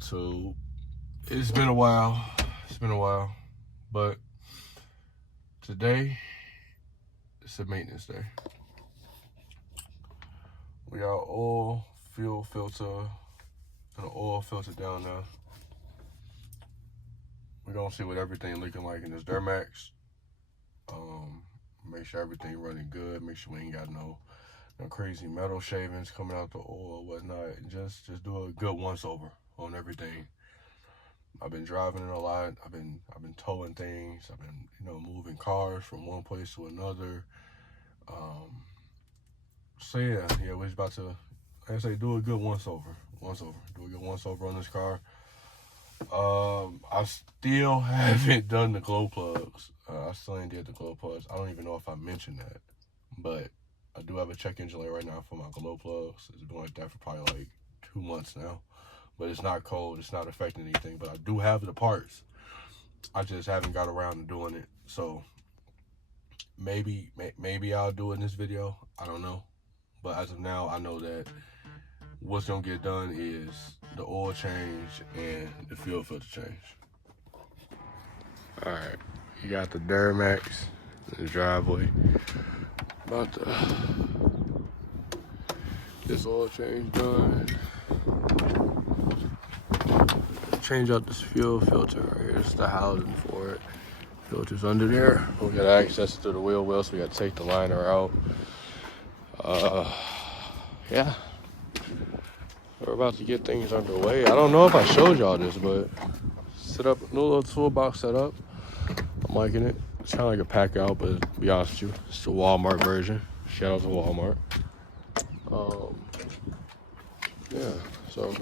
YouTube. It's been a while. But today, it's a maintenance day. We got oil, fuel filter, and an oil filter down there. We're gonna see what everything looking like in this Duramax. Make sure everything running good. Make sure we ain't got no crazy metal shavings coming out the oil or whatnot. And just do a good once over on everything. I've been driving it a lot. I've been towing things. I've been moving cars from one place to another. So yeah, we're about to, like I say, do a good once over. Do a good once over on this car. I still haven't done the glow plugs. I still ain't did the glow plugs. I don't even know if I mentioned that, but I do have a check engine light right now for my glow plugs. It's been like that for probably like 2 months now, but it's not cold. It's not affecting anything, but I do have the parts. I just haven't got around to doing it. So maybe I'll do it in this video. I don't know. But as of now, I know that what's gonna get done is the oil change and the fuel filter change. All right, you got the Duramax in the driveway. About to this oil change done. Change out this fuel filter right here. It's the housing for it. Filter's under there. We got access to the wheel well, so we got to take the liner out. Yeah. We're about to get things underway. I don't know if I showed y'all this, but set up a new little toolbox setup. I'm liking it. It's kind of like a pack out, but to be honest with you, it's the Walmart version. Shout out to Walmart. Yeah, so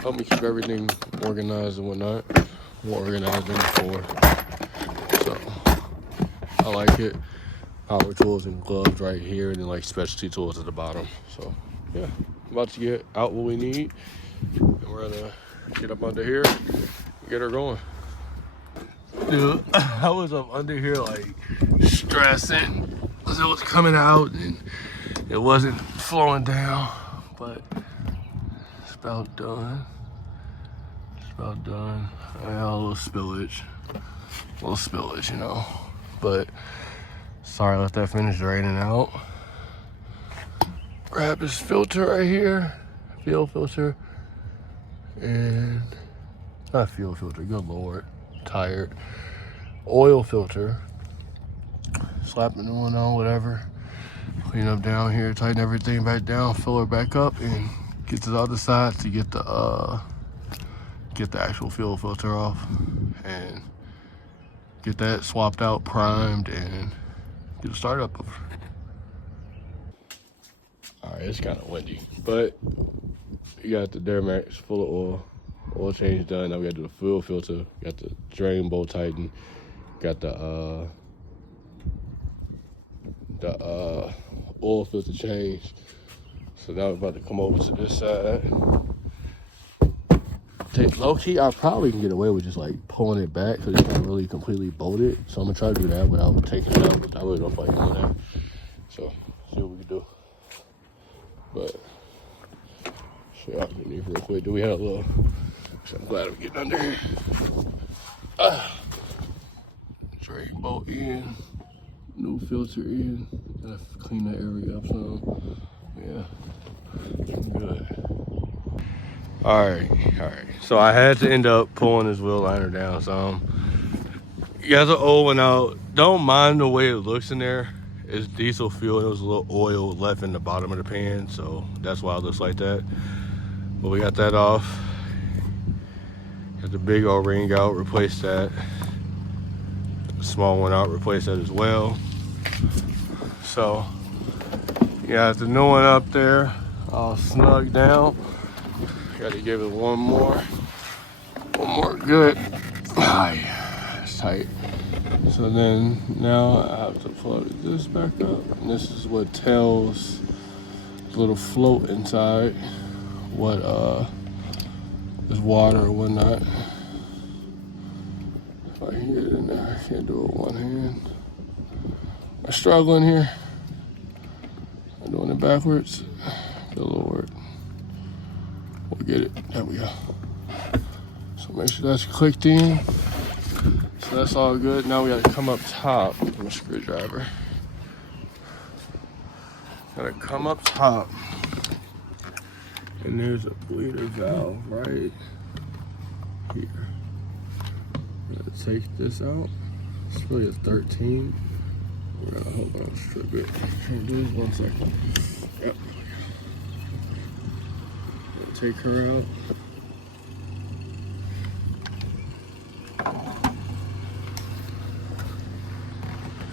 help me keep everything organized and whatnot. More organized than before. So I like it. Power tools and gloves right here, and then like specialty tools at the bottom. So yeah, I'm about to get out what we need, and we're gonna get up under here and get her going. Dude, I was up under here like stressing because it was coming out and it wasn't flowing down, but it's about done. I had a little spillage, but sorry I let that finish draining out. Grab this filter right here, fuel filter, and not fuel filter, good Lord, tired. Oil filter, slap the new one on, whatever. Clean up down here, tighten everything back down, fill her back up, and get to the other side to get the actual fuel filter off, and get that swapped out, primed, and get a start up of her. All right, it's kind of windy, but you got the Duramax full of oil change done. Now we got to do the fuel filter, got the drain bolt tightened, got the oil filter changed. So now we're about to come over to this side. Low key, I probably can get away with just like pulling it back because it's not really completely bolted. So I'm gonna try to do that without taking it out. I really don't feel like doing that. So see what we can do. But show y'all underneath real quick. Do we have a little? So I'm glad I'm getting under here. Drain bolt in, new filter in. Gotta clean that area up some. Yeah, I'm good. All right. So I had to end up pulling this wheel liner down some. You guys are old one out. Don't mind the way it looks in there. It's diesel fuel. There was a little oil left in the bottom of the pan, so that's why it looks like that. But we got that off. Got the big old ring out, replace that. The small one out, replace that as well. So yeah, the new one up there, all snug down. Got to give it one more good. Yeah, it's tight. So then now I have to plug this back up, and this is what tells the little float inside what is water or whatnot. If I can get it in there, I can't do it with one hand. I'm struggling here. I'm doing it backwards. Good Lord. We'll get it. There we go. So make sure that's clicked in. So that's all good. Now we gotta come up top with a screwdriver. Gotta come up top. And there's a bleeder valve right here. I'm gonna take this out. It's really a 13. We're gonna hold on, strip it. Can you do this 1 second? Yep. Take her out.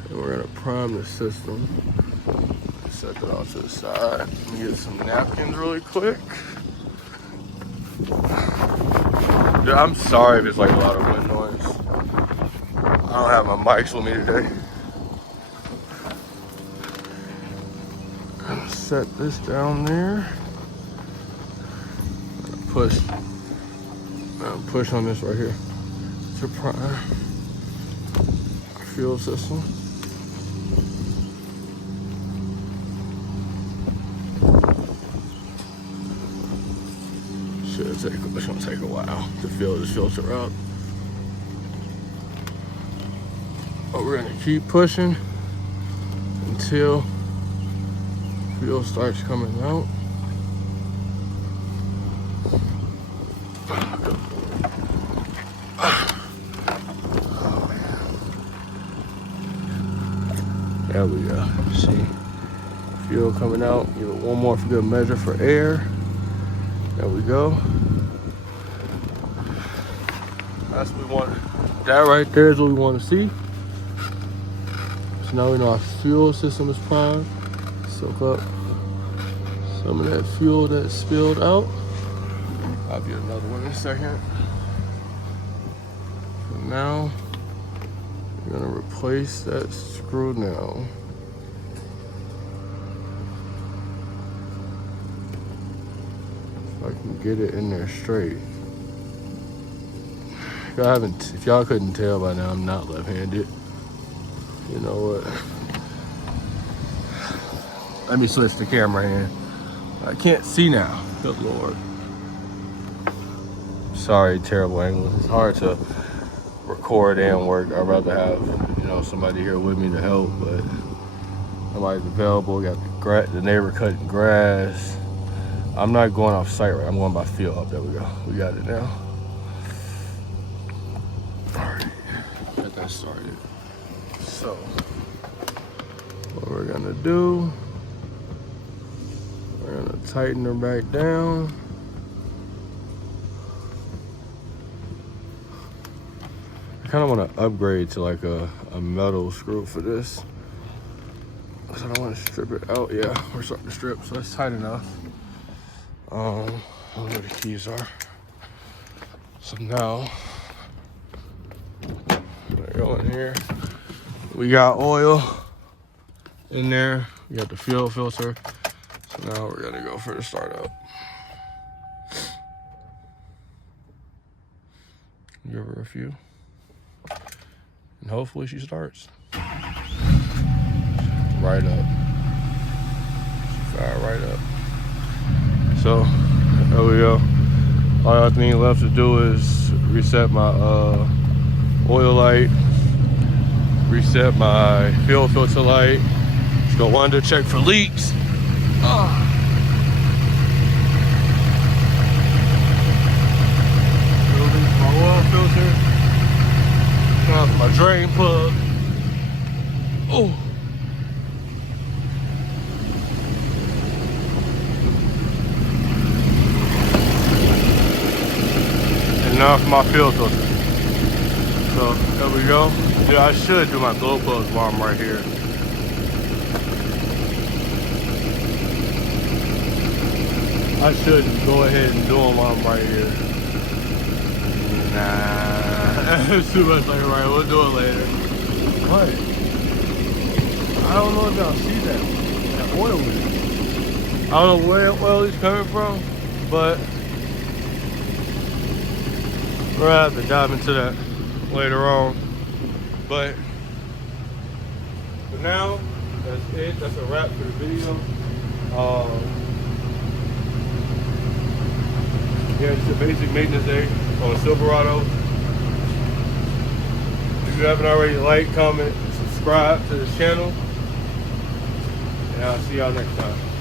And we're gonna prime the system. Set that off to the side. Let me get some napkins really quick. Dude, I'm sorry if it's like a lot of wind noise. I don't have my mics with me today. Gonna set this down there. Push on this right here to prime our fuel system. It's gonna take a while to fill this filter up. But we're gonna keep pushing until fuel starts coming out. There we go. See, fuel coming out. Give it one more for good measure for air. There we go. That's what we want. That right there is what we want to see. So now we know our fuel system is primed. Soak up some of that fuel that spilled out. I'll get another one in a second. For now, we're gonna replace that screw now. If I can get it in there straight. If y'all couldn't tell by now, I'm not left-handed. You know what? Let me switch the camera hand. I can't see now. Good Lord. Sorry, terrible angles. It's hard to record and work. I'd rather have, somebody here with me to help, but nobody's available. Got the neighbor cutting grass. I'm not going off site right. I'm going by field. Oh, there we go. We got it now. Alright, get that started. So, what we're gonna do, we're gonna tighten her back down. I kind of want to upgrade to like a metal screw for this, because I don't want to strip it out. Yeah, we're starting to strip, so it's tight enough. I don't know where the keys are. So now, I go in here. We got oil in there. We got the fuel filter. So now we're gonna go for the startup. Give her a few. And hopefully she starts. Right up. Fire right up. So, there we go. All I think left to do is reset my oil light, reset my fuel filter light. Just go under, check for leaks. My oil filter. Turn off my drain plug. Oh. And now for my fuel filter. So there we go. Yeah, I should do my glow plugs while I'm right here. I should go ahead and do them while I'm right here. Nah, it's too much like right. We'll do it later. What? I don't know if y'all see that oil leak. I don't know where that oil is coming from, but we're gonna have to dive into that later on. But for now, that's it. That's a wrap for the video. Yeah, it's a basic maintenance day on a Silverado. If you haven't already, like, comment, and subscribe to the channel. And I'll see y'all next time.